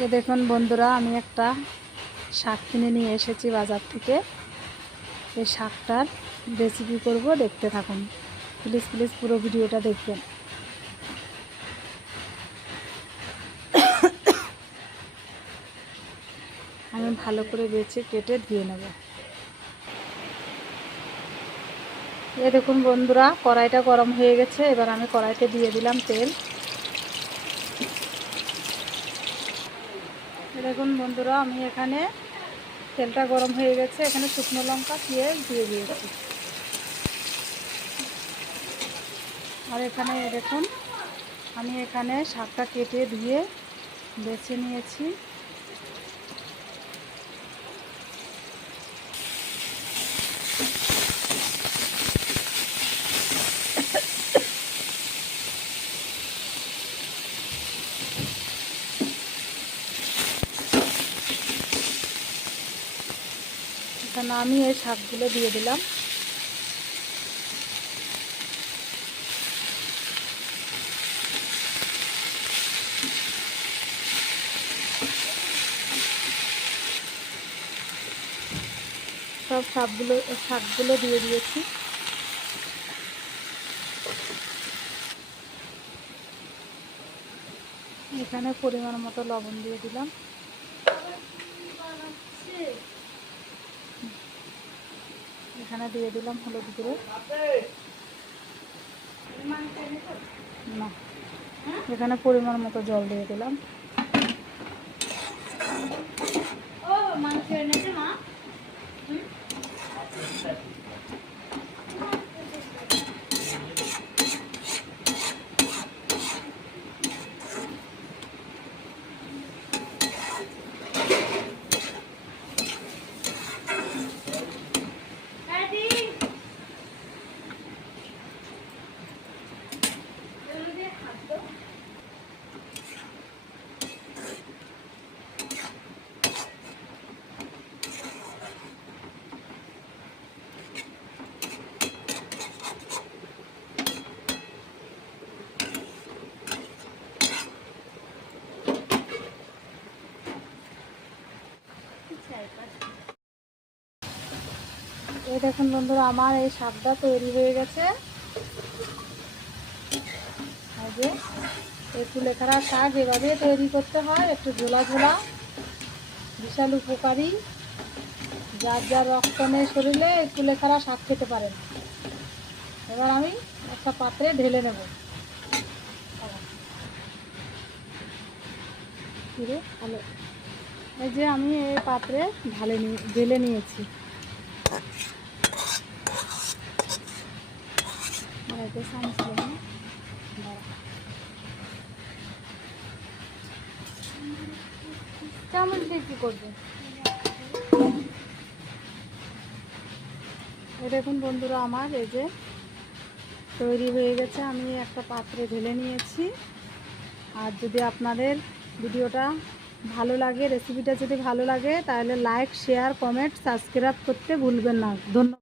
ये देखুন বন্ধুরা আমি একটা শাক কিনে নিয়ে এসেছি বাজার থেকে। এই শাকটার রেসিপি করব, দেখতে থাকুন। প্লিজ প্লিজ পুরো ভিডিওটা দেখবেন। আমি ভালো করে বেছে কেটে ধুয়ে নেব। এই দেখুন বন্ধুরা কড়াইটা গরম হয়ে গেছে। এবার আমি কড়াইতে দিয়ে দিলাম তেল। দেখুন বন্ধুরা আমি এখানে তেলটা গরম হয়ে গেছে, এখানে শুকনো লঙ্কা পেঁয়াজ দিয়ে দিয়েছি। আর এখানে দেখুন আমি এখানে শাকটা কেটে ধুয়ে বেছে নিয়েছি। এখানে আমি এই শাকগুলো দিয়ে দিলাম। সব শাকগুলো দিয়ে দিয়েছি। এখানে পরিমাণ মতো লবণ দিয়ে দিলাম। এখানে দিয়ে দিলাম হলুদ গুঁড়ো। না, এখানে পরিমাণ মতো জল দিয়ে দিলাম। এই দেখুন বন্ধুরা আমার এই শাকটা তৈরি হয়ে গেছে। এই কুলেখাড়া শাক এভাবে তৈরি করতে হয়, একটু ঝোলা ঝোলা, বিশাল উপকারী। যার যার রক্ত নেই শরীরে এই কুলেখাড়া শাক খেতে পারেন। এবার আমি একটা পাত্রে ঢেলে নেব। এই যে আমি এই পাত্রে ঢেলে নিয়েছি। চামচ দিয়ে কি করবে? দেখুন বন্ধুরা আমার এই যে তৈরি হয়ে গেছে। আমি একটা পাত্রে ঢেলে নিয়েছি। আর যদি আপনাদের ভিডিওটা ভালো লাগে, রেসিপিটা যদি ভালো লাগে, তাহলে লাইক, শেয়ার, কমেন্ট, সাবস্ক্রাইব করতে ভুলবেন না। ধন্যবাদ।